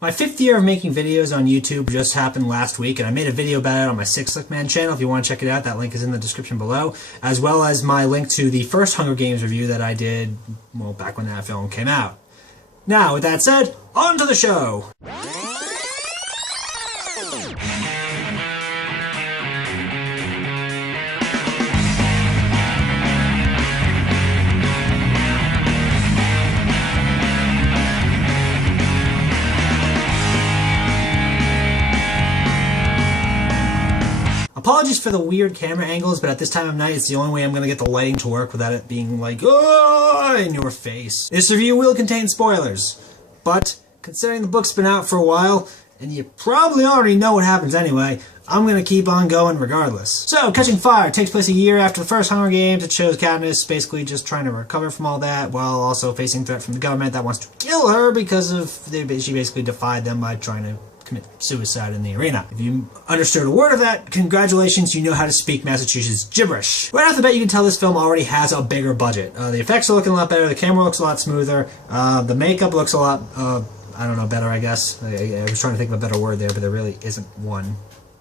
My 5th year of making videos on YouTube just happened last week, and I made a video about it on my Six Slick Man channel. If you want to check it out, that link is in the description below, as well as my link to the first Hunger Games review that I did, well, back when that film came out. Now, with that said, on to the show! Apologies for the weird camera angles, but at this time of night, it's the only way I'm going to get the lighting to work without it being like, oh, in your face. This review will contain spoilers, but considering the book's been out for a while, and you probably already know what happens anyway, I'm going to keep on going regardless. So, Catching Fire takes place a year after the first Hunger Games. It shows Katniss basically just trying to recover from all that, while also facing threat from the government that wants to kill her because of she basically defied them by trying to commit suicide in the arena. If you understood a word of that, congratulations, you know how to speak Massachusetts gibberish. Right off the bat, you can tell this film already has a bigger budget. The effects are looking a lot better, the camera looks a lot smoother, the makeup looks a lot, I don't know, better, I guess. I was trying to think of a better word there, but there really isn't one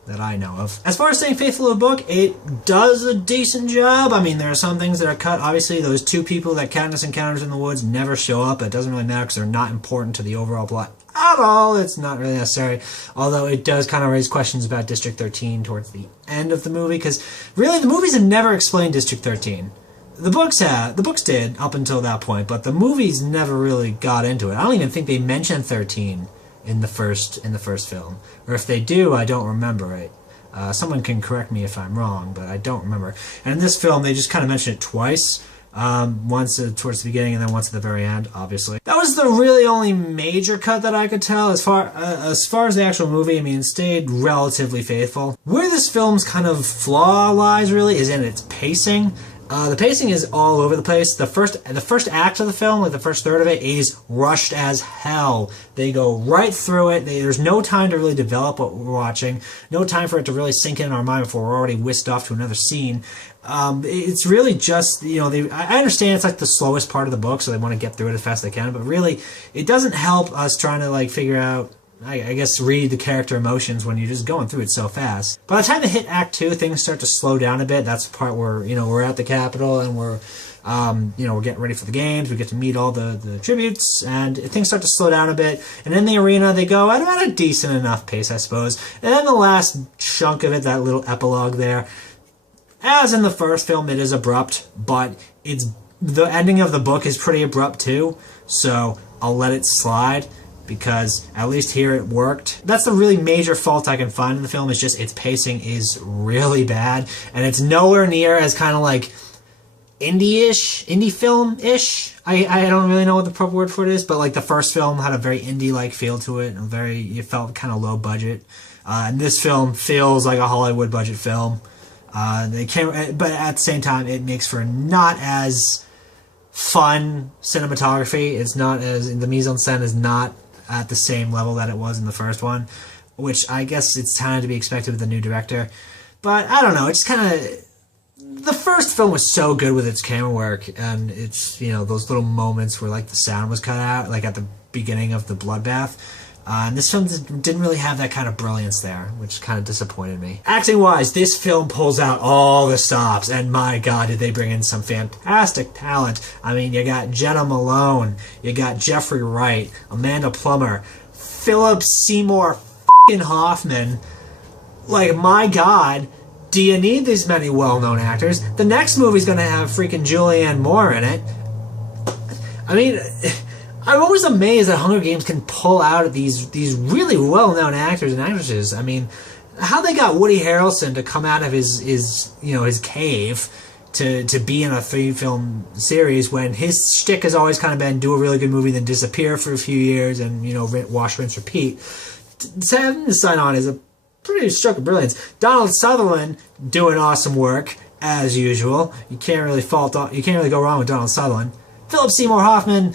that I know of. As far as staying faithful to the book, it does a decent job. I mean, there are some things that are cut. Obviously, those two people that Katniss encounters in the woods never show up. It doesn't really matter because they're not important to the overall plot at all. It's not really necessary. Although it does kind of raise questions about District 13 towards the end of the movie, because really the movies have never explained District 13. The books did up until that point, but the movies never really got into it. I don't even think they mention 13 in the first film, or if they do, I don't remember it. Someone can correct me if I'm wrong, but I don't remember. And in this film, they just kind of mention it twice. Once towards the beginning and then once at the very end, obviously. That was the really only major cut that I could tell. As far as the actual movie, I mean, it stayed relatively faithful. Where this film's kind of flaw lies, really, is in its pacing. The pacing is all over the place. The first act of the film, like the first third of it, is rushed as hell. They go right through it. There's no time to really develop what we're watching. No time for it to really sink in our mind before we're already whisked off to another scene. It's really just, you know, I understand it's like the slowest part of the book, so they want to get through it as fast as they can, but really, it doesn't help us trying to, like, figure out, I guess, read the character emotions when you're just going through it so fast. By the time they hit Act 2, things start to slow down a bit. That's the part where, you know, we're at the Capitol and we're, you know, we're getting ready for the games. We get to meet all the tributes, and things start to slow down a bit. And in the arena, they go at about a decent enough pace, I suppose. And then the last chunk of it, that little epilogue there, as in the first film, it is abrupt, but the ending of the book is pretty abrupt too, so I'll let it slide, because at least here it worked. That's the really major fault I can find in the film, is just its pacing is really bad, and it's nowhere near as kind of like indie film-ish. I don't really know what the proper word for it is, but like the first film had a very indie-like feel to it, and it felt kind of low budget. And this film feels like a Hollywood budget film. But at the same time, it makes for not as fun cinematography. It's not as, the mise-en-scène is not at the same level that it was in the first one, which I guess it's time to be expected with the new director. But I don't know, it's kind of, the first film was so good with its camera work, and it's, you know, those little moments where like the sound was cut out, like at the beginning of the bloodbath. And this film didn't really have that kind of brilliance there, which kind of disappointed me. Acting-wise, this film pulls out all the stops, and my god, did they bring in some fantastic talent. I mean, you got Jena Malone, you got Jeffrey Wright, Amanda Plummer, Phillip, Seymour, f***ing Hoffman. Like, my god, do you need these many well-known actors? The next movie's gonna have freaking Julianne Moore in it. I mean, I'm always amazed that Hunger Games can pull out these really well-known actors and actresses. I mean, how they got Woody Harrelson to come out of his cave to be in a 3-film series when his shtick has always kind of been do a really good movie, then disappear for a few years, and, you know, wash, rinse, repeat. To have him to sign on is a pretty stroke of brilliance. Donald Sutherland doing awesome work as usual. You can't really go wrong with Donald Sutherland. Phillip Seymour Hoffman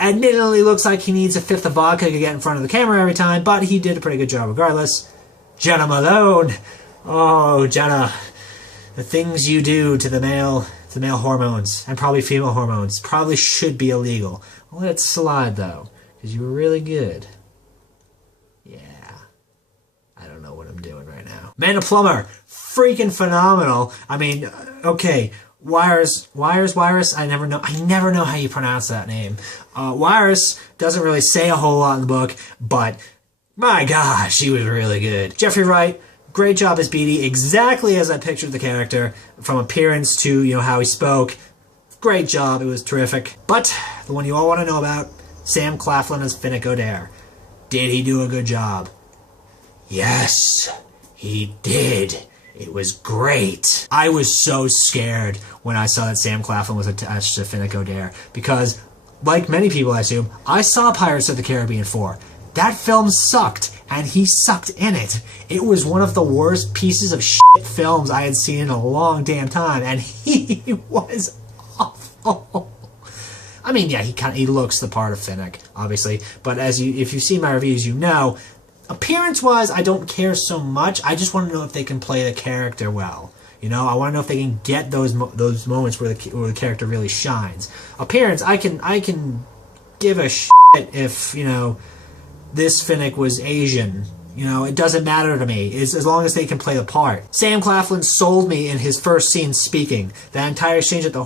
admittedly looks like he needs a fifth of vodka to get in front of the camera every time, but he did a pretty good job regardless. Jena Malone. Oh, Jena. The things you do to the male hormones, and probably female hormones, probably should be illegal. I'll let it slide, though, because you were really good. Amanda Plummer, freaking phenomenal. I mean, okay, Wires, I never know how you pronounce that name. Wires doesn't really say a whole lot in the book, but my gosh, she was really good. Jeffrey Wright, great job as Beetee, exactly as I pictured the character, from appearance to, you know, how he spoke. Great job, it was terrific. But the one you all want to know about, Sam Claflin as Finnick Odair. Did he do a good job? Yes, he did. It was great. I was so scared when I saw that Sam Claflin was attached to Finnick Odair because, like many people I assume, I saw Pirates of the Caribbean 4. That film sucked, and he sucked in it. It was one of the worst pieces of shit films I had seen in a long damn time, and he was awful. I mean, yeah, he looks the part of Finnick, obviously, but if you've seen my reviews, you know, appearance-wise, I don't care so much. I just want to know if they can play the character well. You know, I want to know if they can get those moments where the character really shines. Appearance, I can give a shit if, you know, this Finnick was Asian. You know, it doesn't matter to me, as long as they can play the part. Sam Claflin sold me in his first scene speaking. That entire exchange with the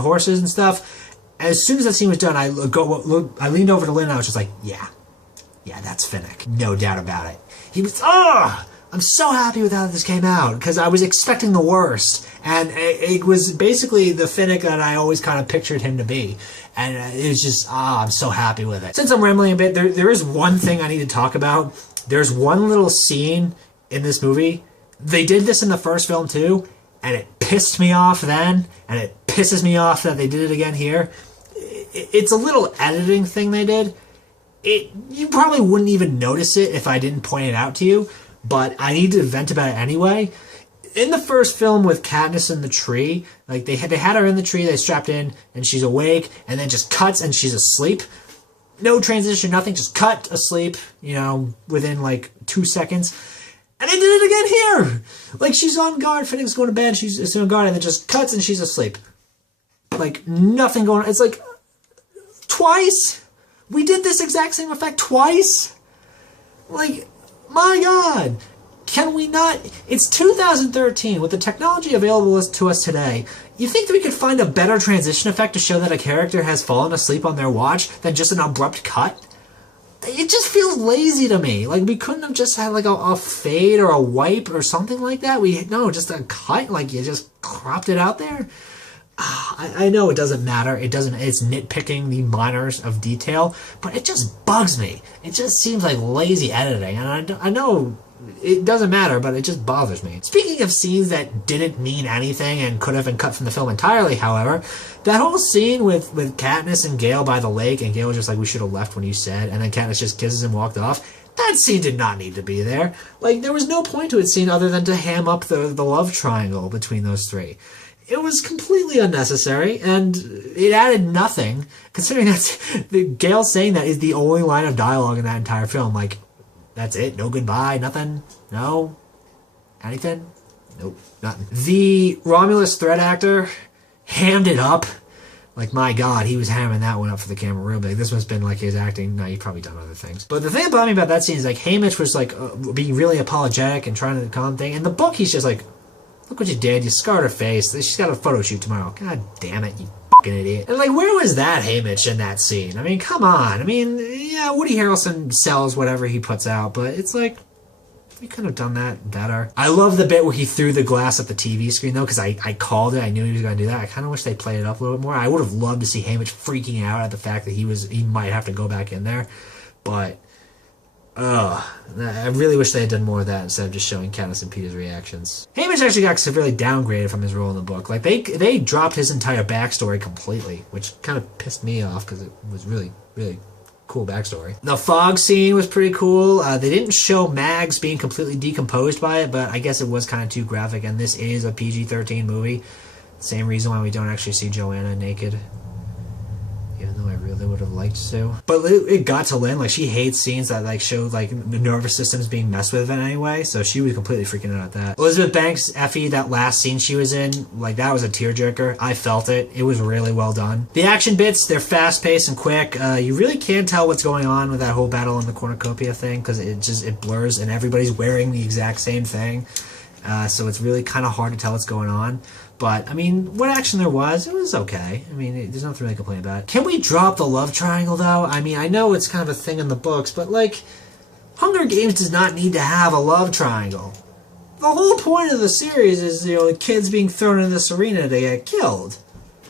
horses and stuff. As soon as that scene was done, I leaned over to Lynn and I was just like, yeah, that's Finnick. No doubt about it. He was, I'm so happy with how this came out, because I was expecting the worst. And it was basically the Finnick that I always kind of pictured him to be. And it was just, I'm so happy with it. Since I'm rambling a bit, there is one thing I need to talk about. There's one little scene in this movie. They did this in the first film too, and it pissed me off then, and it pisses me off that they did it again here. It's a little editing thing they did. You probably wouldn't even notice it if I didn't point it out to you, but I need to vent about it anyway. In the first film with Katniss in the tree, like they had her in the tree, they strapped in, and she's awake, and then just cuts and she's asleep. No transition, nothing, just cut asleep, you know, within like 2 seconds. And they did it again here! Like, she's on guard, Finnick's going to bed, she's on guard, and then just cuts and she's asleep. Like, nothing going on. It's like, twice? We did this exact same effect twice? Like, my God. Can we not? It's 2013. With the technology available to us today, you think that we could find a better transition effect to show that a character has fallen asleep on their watch than just an abrupt cut? It just feels lazy to me. Like, we couldn't have just had like a fade or a wipe or something like that. No, just a cut. Like, you just cropped it out there. I know it doesn't matter. It's nitpicking the minors of detail, but it just bugs me. It just seems like lazy editing, and I know it doesn't matter, but it just bothers me. Speaking of scenes that didn't mean anything and could have been cut from the film entirely, however, that whole scene with Katniss and Gale by the lake, and Gale was just like, we should have left when you said, and then Katniss just kisses him and walked off. That scene did not need to be there. Like, there was no point to it scene other than to ham up the love triangle between those three. It was completely unnecessary, and it added nothing, considering that Gale saying that is the only line of dialogue in that entire film. Like, that's it? No goodbye? Nothing? No? Anything? Nope, nothing. The Romulus threat actor hammed it up. Like, my God, he was hamming that one up for the camera real big. This must have been like his acting. No, he's probably done other things. But the thing that bothered me about that scene is, like, Haymitch was, like, being really apologetic and trying to calm thing. In the book, he's just like, look what you did. You scarred her face. She's got a photo shoot tomorrow. God damn it, you fucking idiot. And, like, where was that Haymitch in that scene? I mean, come on. I mean, yeah, Woody Harrelson sells whatever he puts out, but it's like, we could have done that better. I love the bit where he threw the glass at the TV screen, though, because I called it. I knew he was going to do that. I kind of wish they played it up a little bit more. I would have loved to see Haymitch freaking out at the fact that he might have to go back in there, but I really wish they had done more of that instead of just showing Katniss and Peeta's reactions. Haymitch actually got severely downgraded from his role in the book. Like, they dropped his entire backstory completely, which kind of pissed me off because it was really, really cool backstory. The fog scene was pretty cool. They didn't show Mags being completely decomposed by it, but I guess it was kind of too graphic, and this is a PG-13 movie. Same reason why we don't actually see Johanna naked. even though I really would have liked to. But it got to Lynn, like, she hates scenes that, like, showed, like, the nervous system's being messed with in any way, so she was completely freaking out at that. Elizabeth Banks, Effie, that last scene she was in, like, that was a tearjerker. I felt it. It was really well done. The action bits, they're fast-paced and quick. You really can't tell what's going on with that whole battle in the cornucopia thing, because it blurs, and everybody's wearing the exact same thing. So it's really kind of hard to tell what's going on. But, I mean, what action there was, it was okay. I mean, there's nothing really to complain about. Can we drop the love triangle, though? I mean, I know it's kind of a thing in the books, but, like, Hunger Games does not need to have a love triangle. The whole point of the series is, you know, the kids being thrown in this arena to get killed.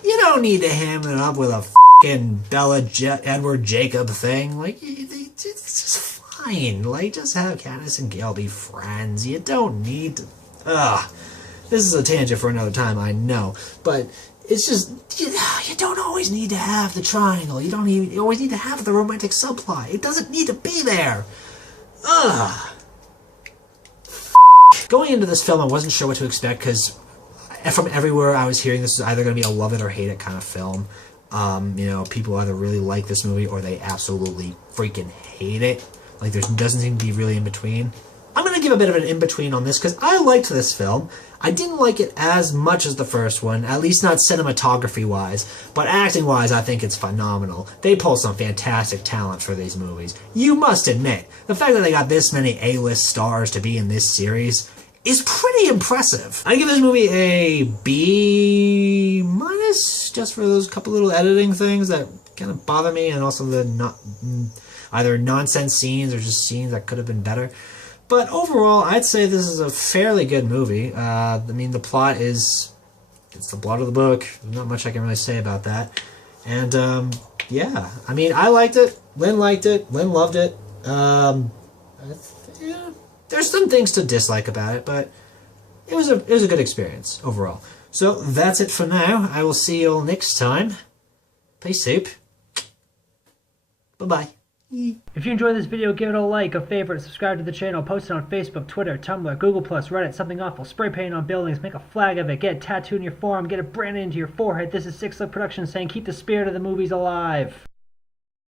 You don't need to ham it up with a f***ing Edward Jacob thing. Like, it's just fine. Like, just have Katniss and Gale be friends. You don't need to... Ugh. This is a tangent for another time, I know. But it's just... You don't always need to have the triangle. You always need to have the romantic subplot. It doesn't need to be there. Ugh. Going into this film, I wasn't sure what to expect, because from everywhere I was hearing this was either going to be a love it or hate it kind of film. You know, people either really like this movie or they absolutely freaking hate it. Like, there doesn't seem to be really in between. I'm going to give a bit of an in-between on this, because I liked this film. I didn't like it as much as the first one, at least not cinematography-wise, but acting-wise, I think it's phenomenal. They pull some fantastic talent for these movies. You must admit, the fact that they got this many A-list stars to be in this series is pretty impressive. I give this movie a B-, just for those couple little editing things that kind of bother me, and also the either nonsense scenes or just scenes that could have been better. But overall, I'd say this is a fairly good movie. I mean, the plot is... it's the plot of the book. There's not much I can really say about that. And, yeah. I mean, I liked it. Lynn liked it. Lynn loved it. Yeah, there's some things to dislike about it, but it was a good experience overall. So, that's it for now. I will see you all next time. Peace soup. Bye-bye. If you enjoyed this video, give it a like, a favorite, subscribe to the channel, post it on Facebook, Twitter, Tumblr, Google+, Reddit, something awful, spray paint on buildings, make a flag of it, get it tattooed in your forearm, get it branded into your forehead. This is Six Look Productions saying keep the spirit of the movies alive.